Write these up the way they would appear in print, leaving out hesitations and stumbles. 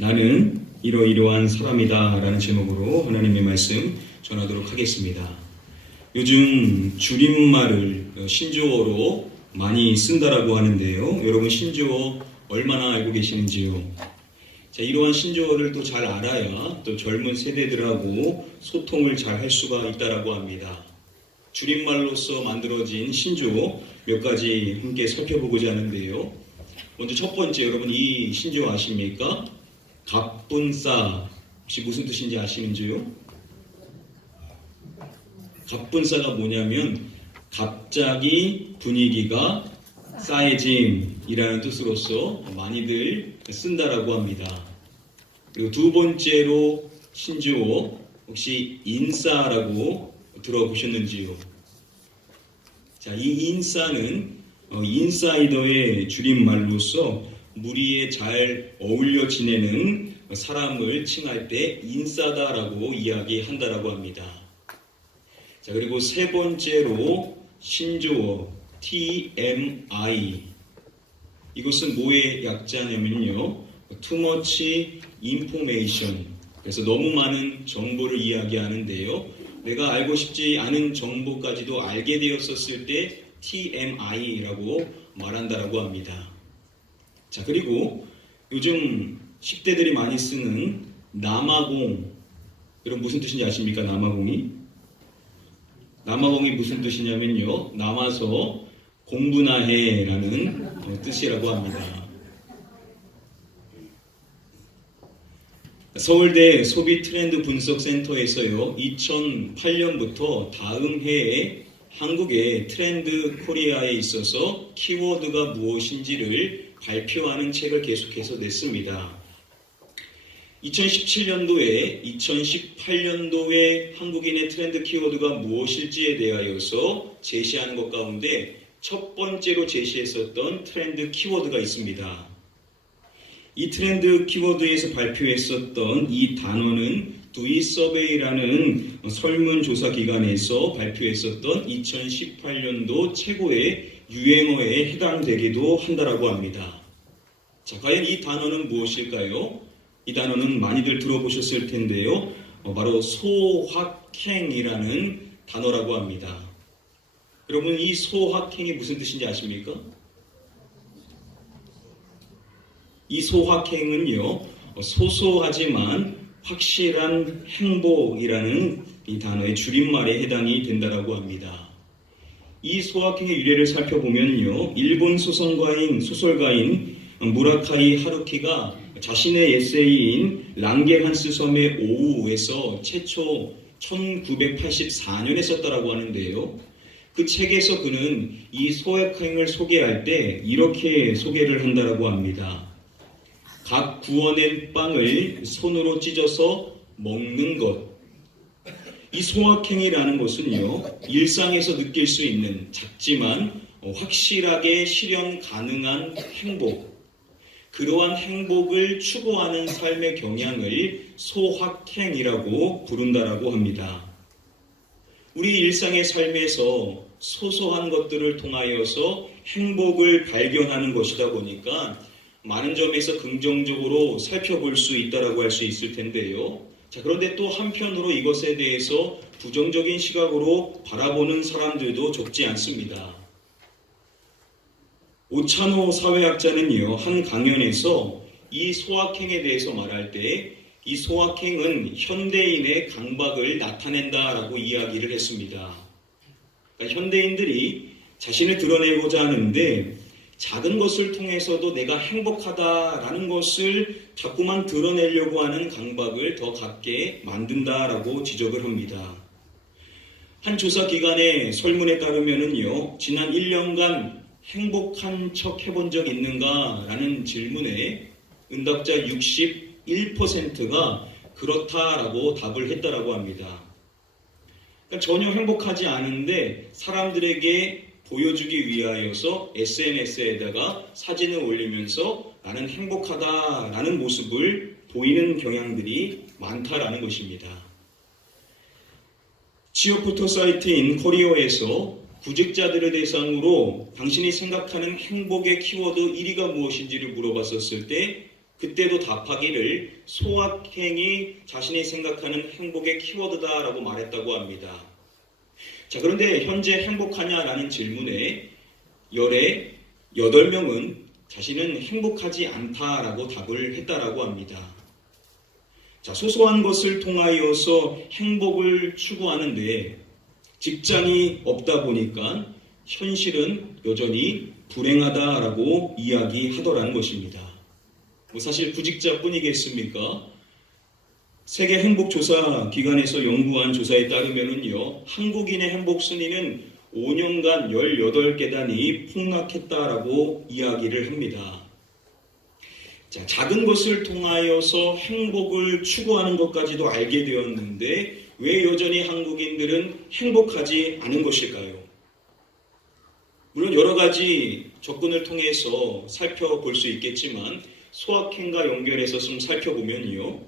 나는 이러이러한 사람이다 라는 제목으로 하나님의 말씀 전하도록 하겠습니다. 요즘 줄임말을 신조어로 많이 쓴다라고 하는데요. 여러분 신조어 얼마나 알고 계시는지요? 자, 이러한 신조어를 또 잘 알아야 또 젊은 세대들하고 소통을 잘 할 수가 있다라고 합니다. 줄임말로서 만들어진 신조어 몇 가지 함께 살펴보고자 하는데요. 먼저 첫 번째, 여러분 이 신조어 아십니까? 갑분싸. 혹시 무슨 뜻인지 아시는지요? 갑분싸가 뭐냐면 갑자기 분위기가 싸해짐이라는 뜻으로서 많이들 쓴다라고 합니다. 그리고 두 번째로 신조어 혹시 인싸라고 들어보셨는지요? 자, 이 인싸는 인사이더의 줄임말로서 무리에 잘 어울려 지내는 사람을 칭할 때 인싸다라고 이야기한다라고 합니다. 자, 그리고 세 번째로 신조어 TMI. 이것은 뭐의 약자냐면요, Too Much Information. 그래서 너무 많은 정보를 이야기하는데요. 내가 알고 싶지 않은 정보까지도 알게 되었었을 때 TMI라고 말한다라고 합니다. 자, 그리고 요즘 10대들이 많이 쓰는 남아공. 여러분 무슨 뜻인지 아십니까? 남아공이 무슨 뜻이냐면요, 남아서 공부나 해라는 뜻이라고 합니다. 서울대 소비 트렌드 분석 센터에서요, 2008년부터 다음 해에 한국의 트렌드 코리아에 있어서 키워드가 무엇인지를 발표하는 책을 계속해서 냈습니다. 2017년도에 2018년도에 한국인의 트렌드 키워드가 무엇일지에 대하여서 제시하는 것 가운데 첫 번째로 제시했었던 트렌드 키워드가 있습니다. 이 트렌드 키워드에서 발표했었던 이 단어는 두이 서베이라는 설문조사 기관에서 발표했었던 2018년도 최고의 유행어에 해당되기도 한다라고 합니다. 자, 과연 이 단어는 무엇일까요? 이 단어는 많이들 들어보셨을 텐데요. 바로 소확행이라는 단어라고 합니다. 여러분 이 소확행이 무슨 뜻인지 아십니까? 이 소확행은요, 소소하지만 확실한 행복이라는 이 단어의 줄임말에 해당이 된다라고 합니다. 이 소확행의 유래를 살펴보면요, 일본 소설가인 무라카이 하루키가 자신의 에세이인 랑게한스 섬의 오후에서 최초 1984년에 썼다라고 하는데요. 그 책에서 그는 이 소확행을 소개할 때 이렇게 소개를 한다라고 합니다. 각 구워낸 빵을 손으로 찢어서 먹는 것. 이 소확행이라는 것은요, 일상에서 느낄 수 있는 작지만 확실하게 실현 가능한 행복, 그러한 행복을 추구하는 삶의 경향을 소확행이라고 부른다라고 합니다. 우리 일상의 삶에서 소소한 것들을 통하여서 행복을 발견하는 것이다 보니까 많은 점에서 긍정적으로 살펴볼 수 있다라고 할 수 있을 텐데요. 자, 그런데 또 한편으로 이것에 대해서 부정적인 시각으로 바라보는 사람들도 적지 않습니다. 오찬호 사회학자는요, 한 강연에서 이 소확행에 대해서 말할 때 이 소확행은 현대인의 강박을 나타낸다라고 이야기를 했습니다. 그러니까 현대인들이 자신을 드러내고자 하는데 작은 것을 통해서도 내가 행복하다라는 것을 자꾸만 드러내려고 하는 강박을 더 갖게 만든다라고 지적을 합니다. 한 조사 기관의 설문에 따르면은요, 지난 1년간 행복한 척 해본 적 있는가? 라는 질문에 응답자 61%가 그렇다라고 답을 했다라고 합니다. 그러니까 전혀 행복하지 않은데 사람들에게 보여주기 위하여서 SNS에다가 사진을 올리면서 나는 행복하다라는 모습을 보이는 경향들이 많다라는 것입니다. 취업 포털 사이트인 커리어에서 구직자들을 대상으로 당신이 생각하는 행복의 키워드 1위가 무엇인지를 물어봤었을 때 그때도 답하기를 소확행이 자신이 생각하는 행복의 키워드다라고 말했다고 합니다. 자, 그런데 현재 행복하냐라는 질문에 열의 8명은 자신은 행복하지 않다라고 답을 했다라고 합니다. 자, 소소한 것을 통하여서 행복을 추구하는데 직장이 없다 보니까 현실은 여전히 불행하다라고 이야기하더라는 것입니다. 사실 구직자뿐이겠습니까? 세계 행복조사 기관에서 연구한 조사에 따르면요, 한국인의 행복 순위는 5년간 18계단이 폭락했다라고 이야기를 합니다. 자, 작은 것을 통하여서 행복을 추구하는 것까지도 알게 되었는데 왜 여전히 한국인들은 행복하지 않은 것일까요? 물론 여러 가지 접근을 통해서 살펴볼 수 있겠지만 소확행과 연결해서 좀 살펴보면요,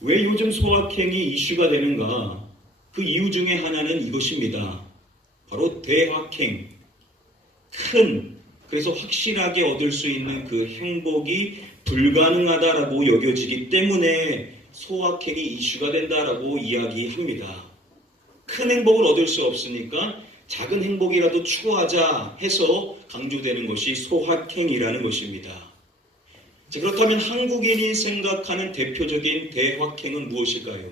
왜 요즘 소확행이 이슈가 되는가? 그 이유 중에 하나는 이것입니다. 바로 대확행, 그래서 확실하게 얻을 수 있는 그 행복이 불가능하다라고 여겨지기 때문에 소확행이 이슈가 된다라고 이야기합니다. 큰 행복을 얻을 수 없으니까 작은 행복이라도 추구하자 해서 강조되는 것이 소확행이라는 것입니다. 자, 그렇다면 한국인이 생각하는 대표적인 대확행은 무엇일까요?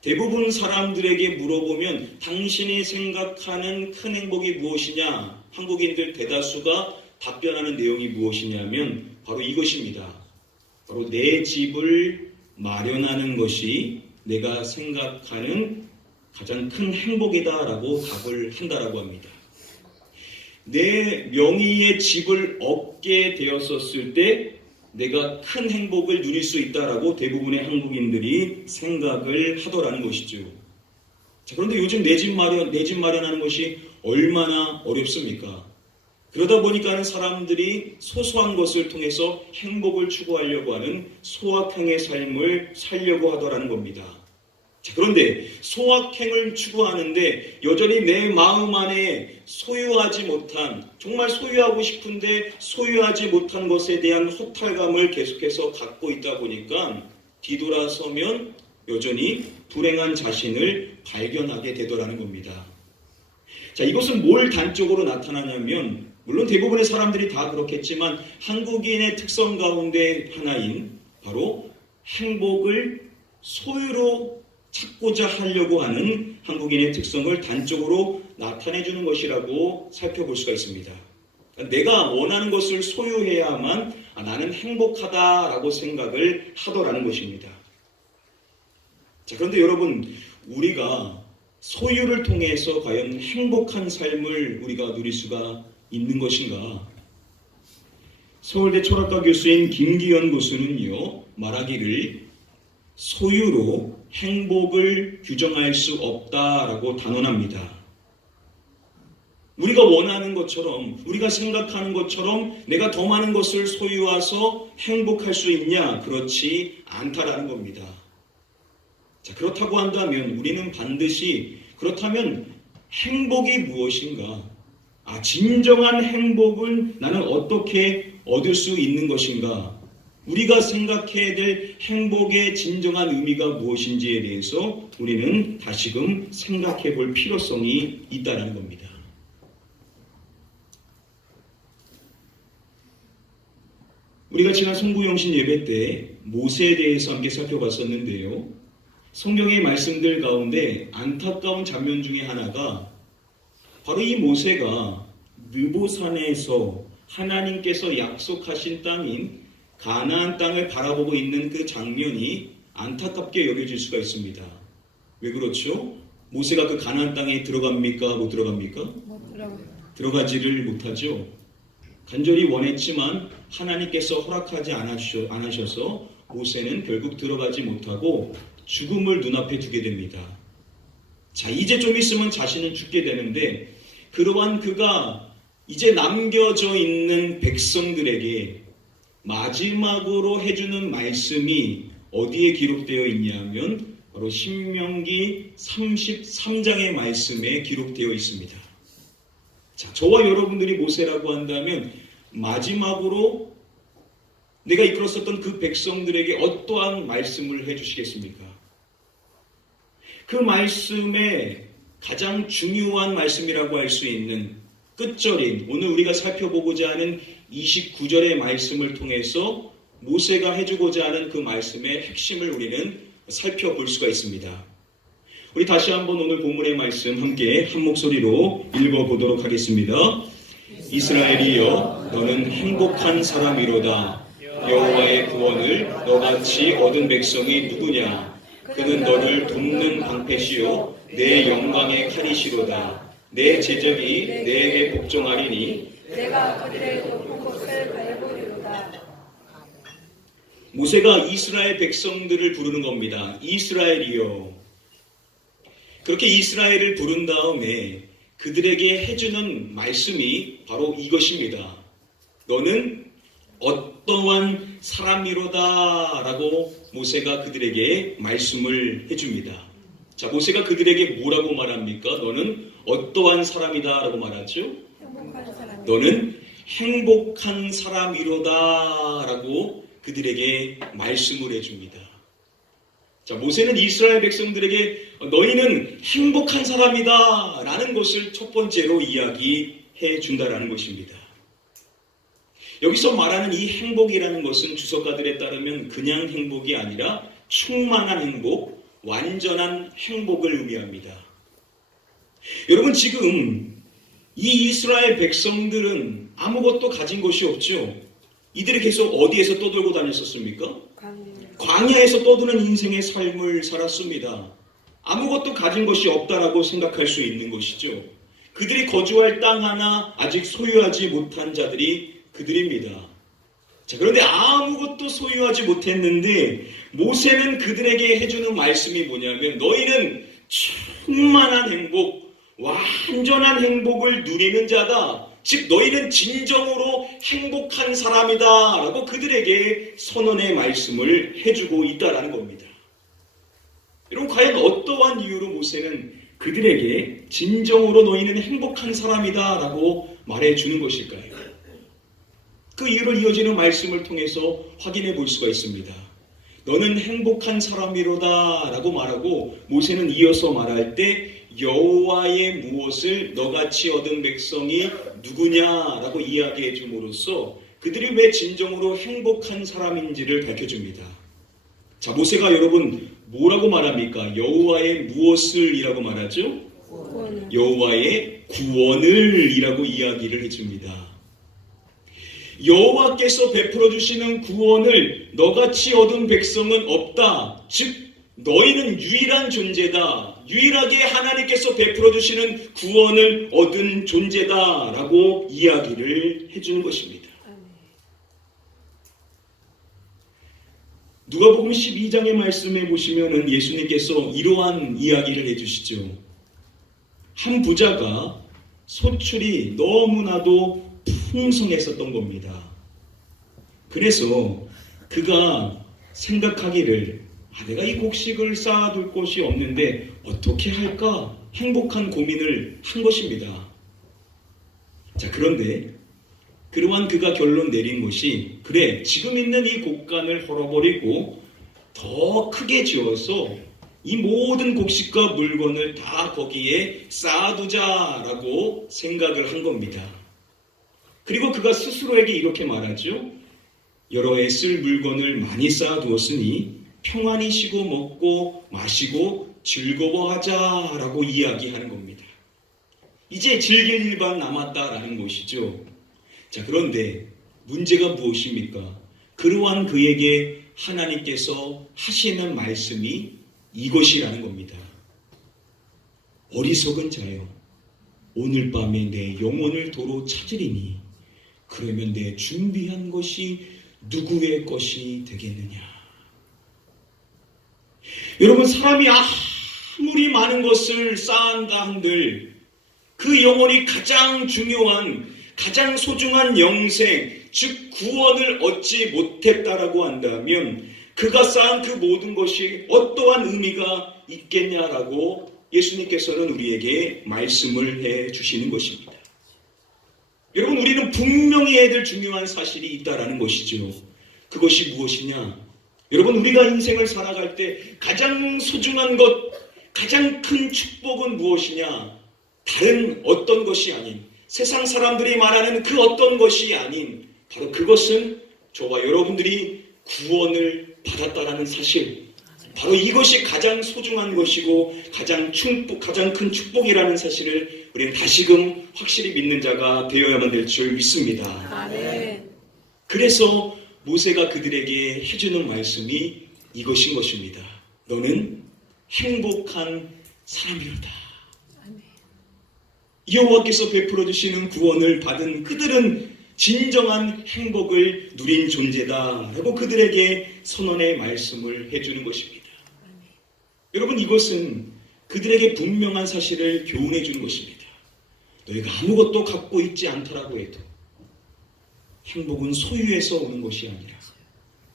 대부분 사람들에게 물어보면 당신이 생각하는 큰 행복이 무엇이냐? 한국인들 대다수가 답변하는 내용이 무엇이냐면 바로 이것입니다. 바로 내 집을 마련하는 것이 내가 생각하는 가장 큰 행복이다라고 답을 한다라고 합니다. 내 명의의 집을 얻게 되었었을 때 내가 큰 행복을 누릴 수 있다라고 대부분의 한국인들이 생각을 하더라는 것이죠. 자, 그런데 요즘 내 집 마련하는 것이 얼마나 어렵습니까? 그러다 보니까 사람들이 소소한 것을 통해서 행복을 추구하려고 하는 소확행의 삶을 살려고 하더라는 겁니다. 자, 그런데 소확행을 추구하는데 여전히 내 마음 안에 소유하지 못한, 정말 소유하고 싶은데 소유하지 못한 것에 대한 허탈감을 계속해서 갖고 있다 보니까 뒤돌아서면 여전히 불행한 자신을 발견하게 되더라는 겁니다. 자, 이것은 뭘 단적으로 나타나냐면, 물론 대부분의 사람들이 다 그렇겠지만 한국인의 특성 가운데 하나인 바로 행복을 소유로 찾고자 하려고 하는 한국인의 특성을 단적으로 나타내주는 것이라고 살펴볼 수가 있습니다. 내가 원하는 것을 소유해야만 나는 행복하다라고 생각을 하더라는 것입니다. 자, 그런데 여러분, 우리가 소유를 통해서 과연 행복한 삶을 우리가 누릴 수가 있는 것인가? 서울대 철학과 교수인 김기현 교수는요, 말하기를 소유로 행복을 규정할 수 없다라고 단언합니다. 우리가 원하는 것처럼, 우리가 생각하는 것처럼 내가 더 많은 것을 소유해서 행복할 수 있냐? 그렇지 않다라는 겁니다. 자, 그렇다고 한다면 우리는 반드시, 그렇다면 행복이 무엇인가? 진정한 행복은 나는 어떻게 얻을 수 있는 것인가? 우리가 생각해야 될 행복의 진정한 의미가 무엇인지에 대해서 우리는 다시금 생각해 볼 필요성이 있다는 겁니다. 우리가 지난 송구영신 예배 때 모세에 대해서 함께 살펴봤었는데요. 성경의 말씀들 가운데 안타까운 장면 중에 하나가 바로 이 모세가 느보산에서 하나님께서 약속하신 땅인 가나안 땅을 바라보고 있는 그 장면이 안타깝게 여겨질 수가 있습니다. 왜 그렇죠? 모세가 그 가나안 땅에 들어갑니까? 못 들어갑니까? 들어가지를 못하죠. 간절히 원했지만 하나님께서 허락하지 않으셔서 모세는 결국 들어가지 못하고 죽음을 눈앞에 두게 됩니다. 자, 이제 좀 있으면 자신은 죽게 되는데 그러한 그가 이제 남겨져 있는 백성들에게 마지막으로 해주는 말씀이 어디에 기록되어 있냐면 바로 신명기 33장의 말씀에 기록되어 있습니다. 자, 저와 여러분들이 모세라고 한다면 마지막으로 내가 이끌었었던 그 백성들에게 어떠한 말씀을 해주시겠습니까? 그 말씀에 가장 중요한 말씀이라고 할 수 있는 끝절인 오늘 우리가 살펴보고자 하는 29절의 말씀을 통해서 모세가 해주고자 하는 그 말씀의 핵심을 우리는 살펴볼 수가 있습니다. 우리 다시 한번 오늘 본문의 말씀 함께 한 목소리로 읽어보도록 하겠습니다. 이스라엘이여 너는 행복한 사람이로다. 여호와의 구원을 너같이 얻은 백성이 누구냐? 그는 너를 돕는 방패시요 내 영광의 칼이시로다. 내 제적이 내게 복종하리니 내가 그들의 높은 곳을 밟으리로다. 모세가 이스라엘 백성들을 부르는 겁니다. 이스라엘이요. 그렇게 이스라엘을 부른 다음에 그들에게 해주는 말씀이 바로 이것입니다. 너는 어떠한 사람이로다 라고 모세가 그들에게 말씀을 해줍니다. 자, 모세가 그들에게 뭐라고 말합니까? 너는 어떠한 사람이다 라고 말하죠? 행복한 사람. 너는 행복한 사람이로다 라고 그들에게 말씀을 해줍니다. 자, 모세는 이스라엘 백성들에게 너희는 행복한 사람이다 라는 것을 첫 번째로 이야기해 준다라는 것입니다. 여기서 말하는 이 행복이라는 것은 주석가들에 따르면 그냥 행복이 아니라 충만한 행복, 완전한 행복을 의미합니다. 여러분, 지금 이 이스라엘 백성들은 아무것도 가진 것이 없죠. 이들이 계속 어디에서 떠돌고 다녔었습니까? 광야에서 떠드는 인생의 삶을 살았습니다. 아무것도 가진 것이 없다라고 생각할 수 있는 것이죠. 그들이 거주할 땅 하나 아직 소유하지 못한 자들이 그들입니다. 자, 그런데 아무것도 소유하지 못했는데 모세는 그들에게 해주는 말씀이 뭐냐면 너희는 충만한 행복, 완전한 행복을 누리는 자다. 즉 너희는 진정으로 행복한 사람이다 라고 그들에게 선언의 말씀을 해주고 있다라는 겁니다. 여러분, 과연 어떠한 이유로 모세는 그들에게 진정으로 너희는 행복한 사람이다 라고 말해주는 것일까요? 그 이유를 이어지는 말씀을 통해서 확인해 볼 수가 있습니다. 너는 행복한 사람이로다 라고 말하고 모세는 이어서 말할 때 여호와의 무엇을 너같이 얻은 백성이 누구냐라고 이야기해 줌으로써 그들이 왜 진정으로 행복한 사람인지를 밝혀줍니다. 자, 모세가 여러분 뭐라고 말합니까? 여호와의 무엇을 이라고 말하죠? 여호와의 구원을 이라고 이야기를 해줍니다. 여호와께서 베풀어 주시는 구원을 너같이 얻은 백성은 없다. 즉 너희는 유일한 존재다. 유일하게 하나님께서 베풀어 주시는 구원을 얻은 존재다라고 이야기를 해주는 것입니다. 누가복음 12장의 말씀에 보시면은 예수님께서 이러한 이야기를 해주시죠. 한 부자가 소출이 너무나도 풍성했었던 겁니다. 그래서 그가 생각하기를 내가 이 곡식을 쌓아둘 곳이 없는데 어떻게 할까? 행복한 고민을 한 것입니다. 자, 그런데 그러한 그가 결론 내린 것이 그래, 지금 있는 이 곡간을 헐어버리고 더 크게 지어서 이 모든 곡식과 물건을 다 거기에 쌓아두자라고 생각을 한 겁니다. 그리고 그가 스스로에게 이렇게 말하죠. 여러 해 쓸 물건을 많이 쌓아두었으니 평안히 쉬고 먹고 마시고 즐거워하자라고 이야기하는 겁니다. 이제 즐길 일만 남았다라는 것이죠. 자, 그런데 문제가 무엇입니까? 그러한 그에게 하나님께서 하시는 말씀이 이것이라는 겁니다. 어리석은 자여, 오늘 밤에 내 영혼을 도로 찾으리니 그러면 내 준비한 것이 누구의 것이 되겠느냐? 여러분, 사람이 아무리 많은 것을 쌓은다 한들 그 영혼이 가장 중요한, 가장 소중한 영생, 즉 구원을 얻지 못했다라고 한다면 그가 쌓은 그 모든 것이 어떠한 의미가 있겠냐라고 예수님께서는 우리에게 말씀을 해 주시는 것입니다. 여러분, 우리는 분명히 해야 될 중요한 사실이 있다라는 것이죠. 그것이 무엇이냐? 여러분, 우리가 인생을 살아갈 때 가장 소중한 것, 가장 큰 축복은 무엇이냐? 다른 어떤 것이 아닌, 세상 사람들이 말하는 그 어떤 것이 아닌, 바로 그것은 저와 여러분들이 구원을 받았다라는 사실, 바로 이것이 가장 소중한 것이고 가장 큰 축복이라는 사실을 우리는 다시금 확실히 믿는 자가 되어야만 될 줄 믿습니다. 아멘. 그래서 모세가 그들에게 해주는 말씀이 이것인 것입니다. 너는 행복한 사람이로다. 여호와께서 베풀어 주시는 구원을 받은 그들은 진정한 행복을 누린 존재다 라고 그들에게 선언의 말씀을 해주는 것입니다. 여러분, 이것은 그들에게 분명한 사실을 교훈해 주는 것입니다. 너희가 아무것도 갖고 있지 않더라고 해도 행복은 소유에서 오는 것이 아니라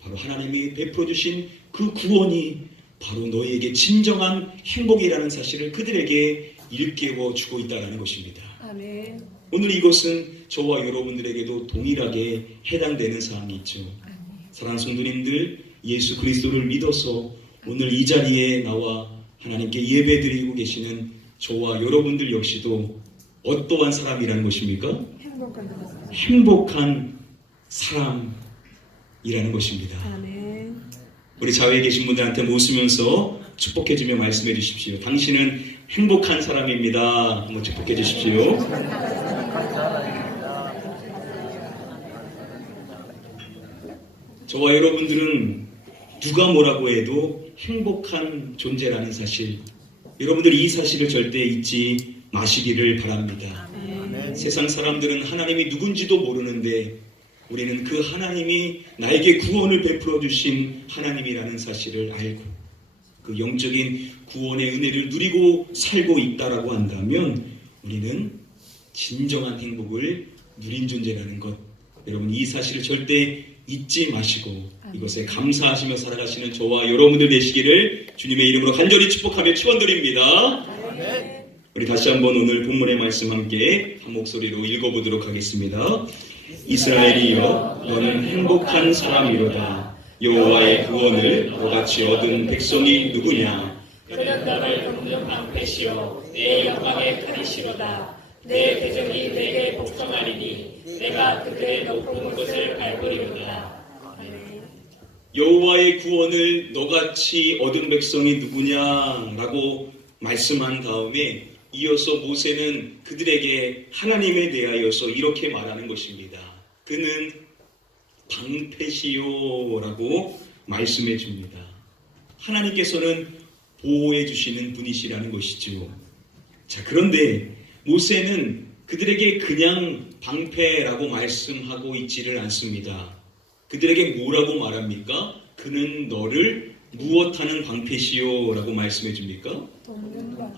바로 하나님이 베풀어 주신 그 구원이 바로 너희에게 진정한 행복이라는 사실을 그들에게 일깨워 주고 있다는 것입니다. 아멘. 오늘 이것은 저와 여러분들에게도 동일하게 해당되는 사항이 있죠. 사랑하는 성도님들, 예수 그리스도를 믿어서 오늘 이 자리에 나와 하나님께 예배드리고 계시는 저와 여러분들 역시도 어떠한 사람이라는 것입니까? 행복한 사람이라는 것입니다. 아멘. 우리 자외에 계신 분들한테 웃으면서 축복해주며 말씀해 주십시오. 당신은 행복한 사람입니다. 한번 축복해 주십시오. 저와 여러분들은 누가 뭐라고 해도 행복한 존재라는 사실, 여러분들 이 사실을 절대 잊지 마시기를 바랍니다. 세상 사람들은 하나님이 누군지도 모르는데 우리는 그 하나님이 나에게 구원을 베풀어 주신 하나님이라는 사실을 알고 그 영적인 구원의 은혜를 누리고 살고 있다라고 한다면 우리는 진정한 행복을 누린 존재라는 것, 여러분 이 사실을 절대 잊지 마시고 이것에 감사하시며 살아가시는 저와 여러분들 되시기를 주님의 이름으로 간절히 축복하며 축원드립니다. 우리 다시 한번 오늘 본문의 말씀 함께 한 목소리로 읽어보도록 하겠습니다. 이스라엘이여, 너는 행복한 사람이로다. 여호와의 구원을 너같이 얻은 백성이 누구냐? 그는 너를 돕는 방패시요 내 영광의 칼이시로다. 내 대적이 내게 복종하리니 내가 그들의 높은 곳을 밟으리로다. 여호와의 구원을 너같이 얻은 백성이 누구냐라고 말씀한 다음에 이어서 모세는 그들에게 하나님에 대하여서 이렇게 말하는 것입니다. 그는 방패시요라고 말씀해 줍니다. 하나님께서는 보호해 주시는 분이시라는 것이죠. 자, 그런데 모세는 그들에게 그냥 방패라고 말씀하고 있지를 않습니다. 그들에게 뭐라고 말합니까? 그는 너를 무엇하는 방패시요라고 말씀해 줍니까?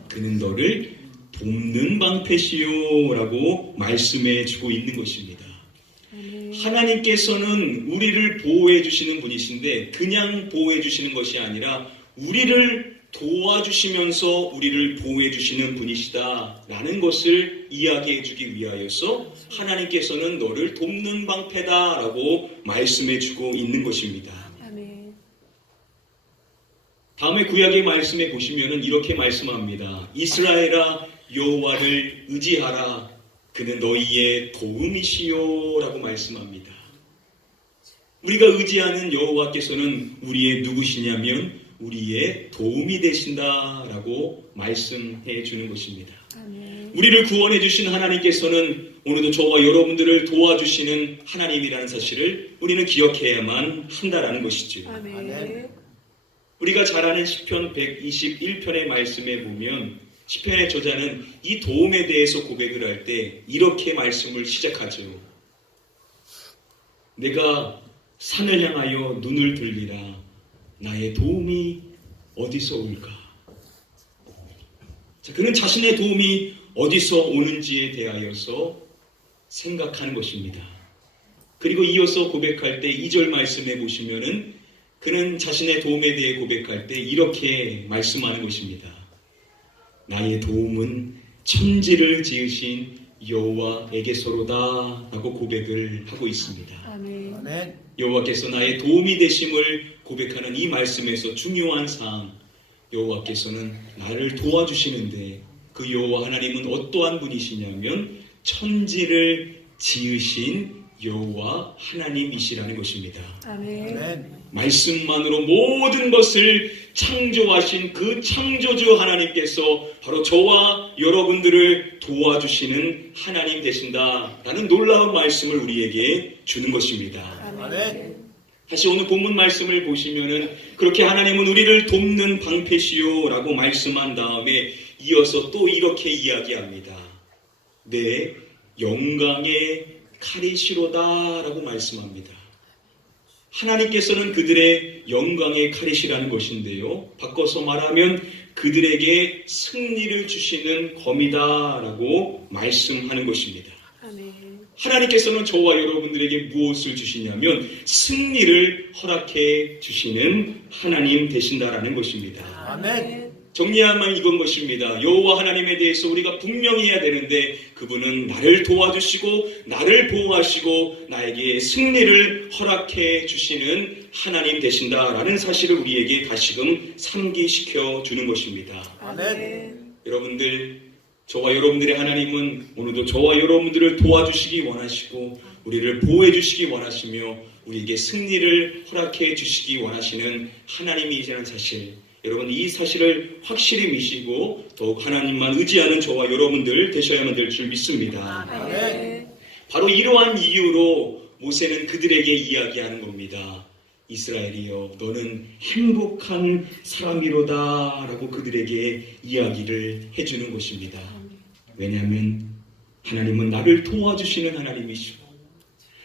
그는 너를 돕는 방패시요라고 말씀해 주고 있는 것입니다. 하나님께서는 우리를 보호해 주시는 분이신데 그냥 보호해 주시는 것이 아니라 우리를 도와주시면서 우리를 보호해 주시는 분이시다라는 것을 이야기해 주기 위하여서 하나님께서는 너를 돕는 방패다라고 말씀해 주고 있는 것입니다. 다음에 구약의 말씀에 보시면은 이렇게 말씀합니다. 이스라엘아, 여호와를 의지하라. 그는 너희의 도움이시요라고 말씀합니다. 우리가 의지하는 여호와께서는 우리의 누구시냐면 우리의 도움이 되신다라고 말씀해 주는 것입니다. 우리를 구원해 주신 하나님께서는 오늘도 저와 여러분들을 도와주시는 하나님이라는 사실을 우리는 기억해야만 한다라는 것이죠. 우리가 잘 아는 시편 121편의 말씀에 보면 시편의 저자는 이 도움에 대해서 고백을 할 때 이렇게 말씀을 시작하죠. 내가 산을 향하여 눈을 들리라. 나의 도움이 어디서 올까? 자, 그는 자신의 도움이 어디서 오는지에 대하여서 생각하는 것입니다. 그리고 이어서 고백할 때 2절 말씀에 보시면은 그는 자신의 도움에 대해 고백할 때 이렇게 말씀하는 것입니다. 나의 도움은 천지를 지으신 여호와에게서로다라고 고백을 하고 있습니다. 아멘. 아멘. 여호와께서 나의 도움이 되심을 고백하는 이 말씀에서 중요한 사항, 여호와께서는 나를 도와주시는데 그 여호와 하나님은 어떠한 분이시냐면 천지를 지으신 여호와 하나님이시라는 것입니다. 아멘. 아멘. 말씀만으로 모든 것을 창조하신 그 창조주 하나님께서 바로 저와 여러분들을 도와주시는 하나님 되신다라는 놀라운 말씀을 우리에게 주는 것입니다. 아멘. 다시 오늘 본문 말씀을 보시면은 그렇게 하나님은 우리를 돕는 방패시오라고 말씀한 다음에 이어서 또 이렇게 이야기합니다. 내 영광의 칼이시로다라고 말씀합니다. 하나님께서는 그들의 영광의 칼이시라는 것인데요. 바꿔서 말하면 그들에게 승리를 주시는 검이다라고 말씀하는 것입니다. 아멘. 하나님께서는 저와 여러분들에게 무엇을 주시냐면 승리를 허락해 주시는 하나님 되신다라는 것입니다. 아멘. 정리하면 이건 것입니다. 여호와 하나님에 대해서 우리가 분명히 해야 되는데 그분은 나를 도와주시고 나를 보호하시고 나에게 승리를 허락해 주시는 하나님 되신다라는 사실을 우리에게 다시금 상기시켜 주는 것입니다. 아멘. 여러분들, 저와 여러분들의 하나님은 오늘도 저와 여러분들을 도와주시기 원하시고 우리를 보호해 주시기 원하시며 우리에게 승리를 허락해 주시기 원하시는 하나님이시라는 사실, 여러분 이 사실을 확실히 믿으시고 더욱 하나님만 의지하는 저와 여러분들 되셔야만 될 줄 믿습니다. 아멘. 바로 이러한 이유로 모세는 그들에게 이야기하는 겁니다. 이스라엘이여 너는 행복한 사람이로다 라고 그들에게 이야기를 해주는 것입니다. 왜냐하면 하나님은 나를 도와주시는 하나님이시고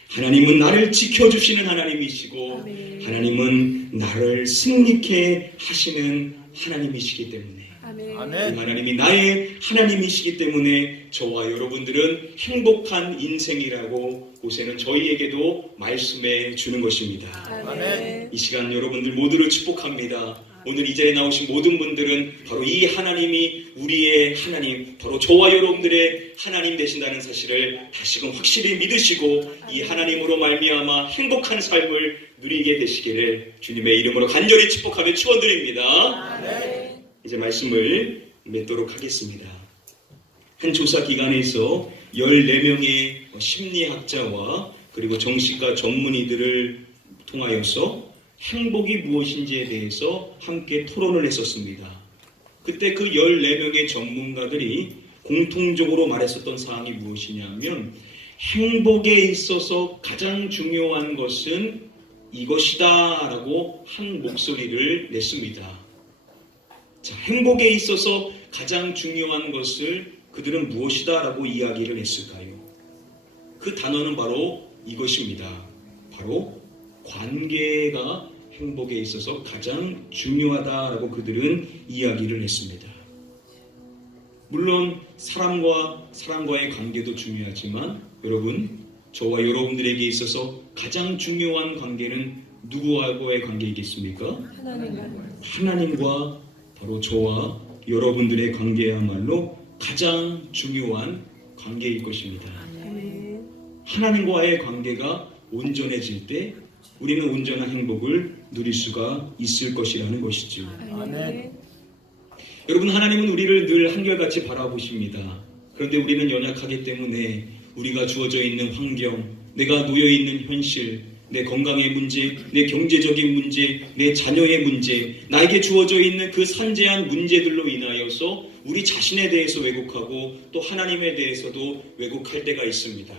하나님은 나를 지켜주시는 하나님이시고 아멘. 하나님은 나를 승리케 하시는 하나님이시기 때문에 아멘. 아멘. 그 하나님이 나의 하나님이시기 때문에 저와 여러분들은 행복한 인생이라고 모세는 저희에게도 말씀해 주는 것입니다. 아멘. 이 시간 여러분들 모두를 축복합니다. 오늘 이 자리에 나오신 모든 분들은 바로 이 하나님이 우리의 하나님, 바로 저와 여러분들의 하나님 되신다는 사실을 다시금 확실히 믿으시고 이 하나님으로 말미암아 행복한 삶을 누리게 되시기를 주님의 이름으로 간절히 축복하며 축원드립니다. 아멘. 이제 말씀을 맺도록 하겠습니다. 한 조사 기관에서 14명의 심리학자와 그리고 정신과 전문의들을 통하여서 행복이 무엇인지에 대해서 함께 토론을 했었습니다. 그때 그 14명의 전문가들이 공통적으로 말했었던 사항이 무엇이냐면 행복에 있어서 가장 중요한 것은 이것이다 라고 한 목소리를 냈습니다. 자, 행복에 있어서 가장 중요한 것을 그들은 무엇이다 라고 이야기를 했을까요? 그 단어는 바로 이것입니다. 바로 관계가 행복에 있어서 가장 중요하다라고 그들은 이야기를 했습니다. 물론 사람과의 관계도 중요하지만 여러분, 저와 여러분들에게 있어서 가장 중요한 관계는 누구와의 관계이겠습니까? 하나님과 바로 저와 여러분들의 관계야말로 가장 중요한 관계일 것입니다. 아멘. 하나님과의 관계가 온전해질 때 우리는 온전한 행복을 누릴 수가 있을 것이라는 것이죠. 아멘. 여러분, 하나님은 우리를 늘 한결같이 바라보십니다. 그런데 우리는 연약하기 때문에 우리가 주어져 있는 환경, 내가 놓여 있는 현실, 내 건강의 문제, 내 경제적인 문제, 내 자녀의 문제, 나에게 주어져 있는 그 산재한 문제들로 인하여서 우리 자신에 대해서 왜곡하고 또 하나님에 대해서도 왜곡할 때가 있습니다.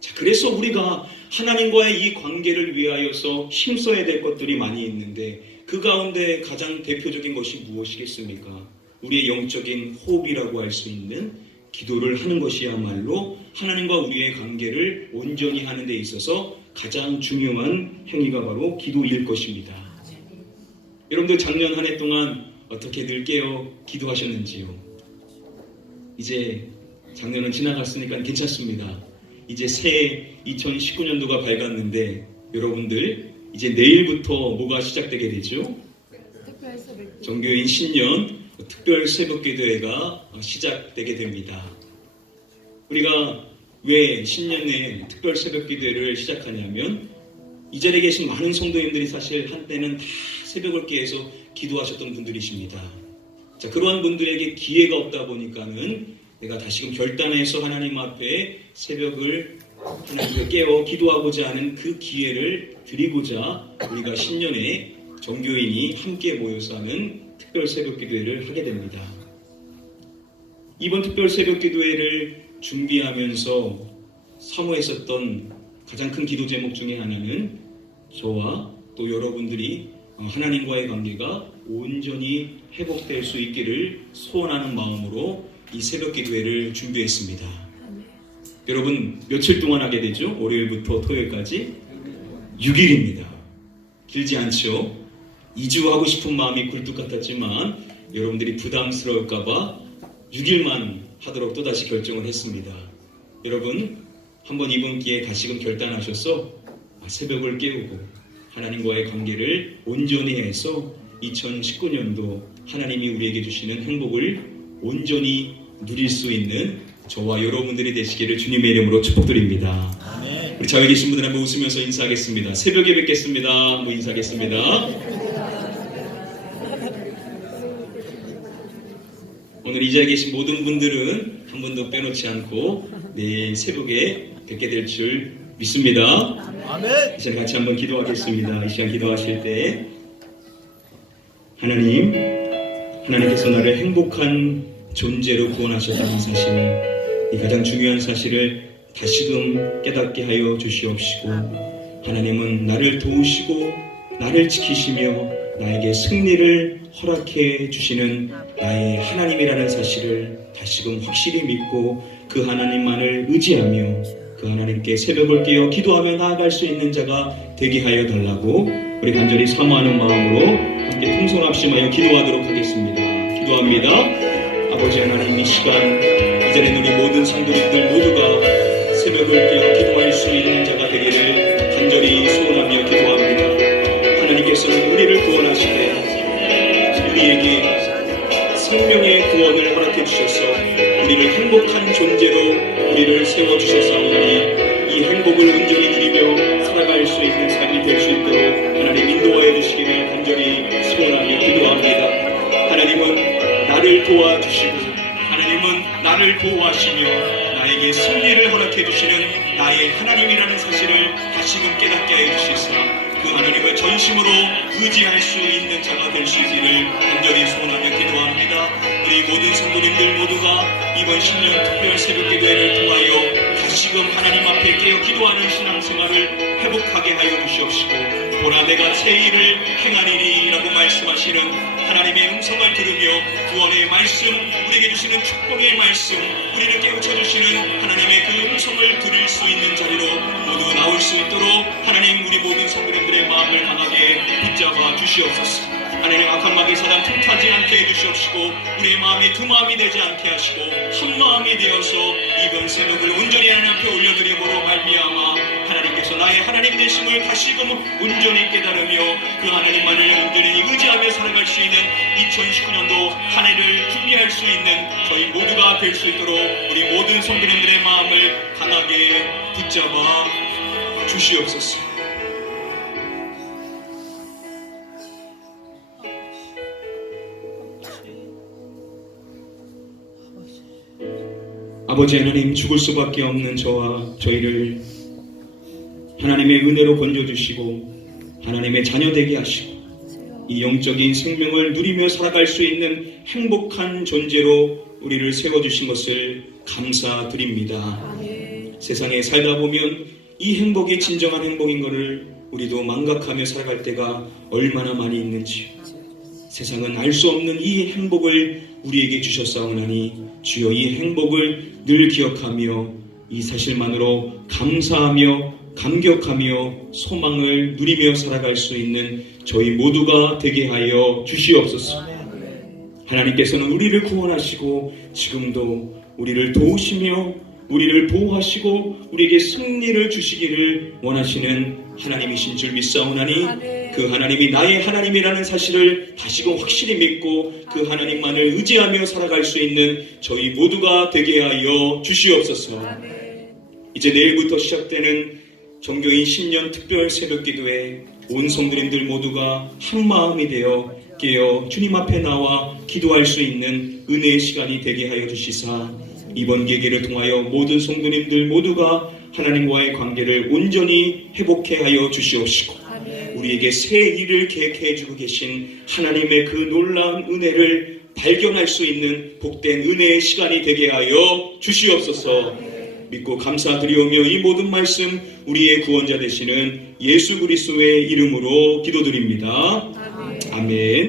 자, 그래서 우리가 하나님과의 이 관계를 위하여서 힘써야 될 것들이 많이 있는데 그 가운데 가장 대표적인 것이 무엇이겠습니까? 우리의 영적인 호흡이라고 할 수 있는 기도를 하는 것이야말로 하나님과 우리의 관계를 온전히 하는 데 있어서 가장 중요한 행위가 바로 기도일 것입니다. 여러분들 작년 한 해 동안 어떻게 늘 깨어 기도하셨는지요? 이제 작년은 지나갔으니까 괜찮습니다. 이제 새해 2019년도가 밝았는데 여러분들 이제 내일부터 뭐가 시작되게 되죠? 정교인 신년 특별 새벽기도회가 시작되게 됩니다. 우리가 왜 신년에 특별 새벽 기도회를 시작하냐면 이 자리에 계신 많은 성도님들이 사실 한때는 다 새벽을 깨서 기도하셨던 분들이십니다. 자, 그러한 분들에게 기회가 없다 보니까는 내가 다시금 결단해서 하나님 앞에 새벽을 하나님께 깨어 기도하고자 하는 그 기회를 드리고자 우리가 신년에 정교인이 함께 모여서 하는 특별 새벽 기도회를 하게 됩니다. 이번 특별 새벽 기도회를 준비하면서 사모했었던 가장 큰 기도 제목 중에 하나는 저와 또 여러분들이 하나님과의 관계가 온전히 회복될 수 있기를 소원하는 마음으로 이 새벽 기도회를 준비했습니다. 여러분 며칠 동안 하게 되죠? 월요일부터 토요일까지 6일입니다. 길지 않죠? 2주 하고 싶은 마음이 굴뚝 같았지만 여러분들이 부담스러울까봐 6일만 하도록 또다시 결정을 했습니다. 여러분 한번 이번 기회에 다시금 결단하셔서 새벽을 깨우고 하나님과의 관계를 온전히 해서 2019년도 하나님이 우리에게 주시는 행복을 온전히 누릴 수 있는 저와 여러분들이 되시기를 주님의 이름으로 축복드립니다. 아멘. 우리 자외 계신 분들 한번 웃으면서 인사하겠습니다. 새벽에 뵙겠습니다. 한번 인사하겠습니다. 오늘 이 자리에 계신 모든 분들은 한 번도 빼놓지 않고 내일 새벽에 뵙게 될 줄 믿습니다. 아멘. 이 시간 같이 한번 기도하겠습니다. 이 시간 기도하실 때 하나님께서 나를 행복한 존재로 구원하셨다는 사실, 이 가장 중요한 사실을 다시금 깨닫게 하여 주시옵시고, 하나님은 나를 도우시고 나를 지키시며 나에게 승리를 허락해 주시는 나의 하나님이라는 사실을 다시금 확실히 믿고 그 하나님만을 의지하며 그 하나님께 새벽을 깨어 기도하며 나아갈 수 있는 자가 되게 하여 달라고 우리 간절히 사모하는 마음으로 함께 통성합심하여 기도하도록 하겠습니다. 기도합니다. 아버지 하나님, 이 시간 이 자리에 우리 모든 성도님들 모두가 새벽을 깨어 기도할 수 있는 자가 되기를 간절히 소원하며 기도합니다. 하나님께서는 우리를 구원하시되 우리에게 생명의 구원을 허락해 주셔서 우리를 행복한 존재로 우리를 세워주셨사오니 이 행복을 온전히 누리며 살아갈 수 있는 삶이 될 수 있도록 하나님 인도하여 주시기를 간절히 소원하며 기도합니다. 하나님은 나를 도와주시고 하나님은 나를 보호하시며 나에게 승리를 허락해 주시는 나의 하나님이라는 사실을 다시금 깨닫게 해 주시사 그 하나님을 전심으로 의지할 수 있는 자가 될 수 있기를 간절히 소원하며 기도합니다. 우리 모든 성도님들 모두가 이번 신년 특별 새벽 기도회를 통하여 다시금 하나님 앞에 깨어 기도하는 신앙생활을 회복하게 하여 주시옵시고, 보라 내가 새 일을 행하리라고 말씀하시는 하나님의 음성을 들으며 구원의 말씀, 우리에게 주시는 축복의 말씀, 우리를 깨우쳐 주시는 하나님의 그 음성을 들을 수 있는 자리로 모두 나올 수 있도록 하나님 우리 모든 성도님들의 마음을 강하게 붙잡아 주시옵소서. 하나님 악한 마귀 사단 틈타지 않게 해주시옵시고 우리의 마음이 두 마음이 되지 않게 하시고 한 마음이 되어서 이번 새벽을 온전히 하나님 앞에 올려드림으로 말미암아 하나님께서 나의 하나님 되심을 다시금 온전히 깨달으며 그 하나님만을 온전히 의지하며 살아갈 수 있는 2019년도 한 해를 준비할 수 있는 저희 모두가 될 수 있도록 우리 모든 성도님들의 마음을 강하게 붙잡아 주시옵소서. 아버지 하나님, 죽을 수밖에 없는 저와 저희를 하나님의 은혜로 건져주시고 하나님의 자녀 되게 하시고 이 영적인 생명을 누리며 살아갈 수 있는 행복한 존재로 우리를 세워주신 것을 감사드립니다. 세상에 살다 보면 이 행복이 진정한 행복인 것을 우리도 망각하며 살아갈 때가 얼마나 많이 있는지, 세상은 알 수 없는 이 행복을 우리에게 주셨사오나니 주여 이 행복을 늘 기억하며 이 사실만으로 감사하며 감격하며 소망을 누리며 살아갈 수 있는 저희 모두가 되게 하여 주시옵소서. 하나님께서는 우리를 구원하시고 지금도 우리를 도우시며 우리를 보호하시고 우리에게 승리를 주시기를 원하시는 하나님이신 줄 믿사오나니 그 하나님이 나의 하나님이라는 사실을 다시금 확실히 믿고 그 하나님만을 의지하며 살아갈 수 있는 저희 모두가 되게 하여 주시옵소서. 이제 내일부터 시작되는 정교인 신년 특별 새벽 기도에 온 성도님들 모두가 한 마음이 되어 깨어 주님 앞에 나와 기도할 수 있는 은혜의 시간이 되게 하여 주시사 이번 계기를 통하여 모든 성도님들 모두가 하나님과의 관계를 온전히 회복해 하여 주시옵시고 우리에게 새 일을 계획해 주고 계신 하나님의 그 놀라운 은혜를 발견할 수 있는 복된 은혜의 시간이 되게 하여 주시옵소서. 믿고 감사드리오며 이 모든 말씀 우리의 구원자 되시는 예수 그리스도의 이름으로 기도드립니다. 아멘.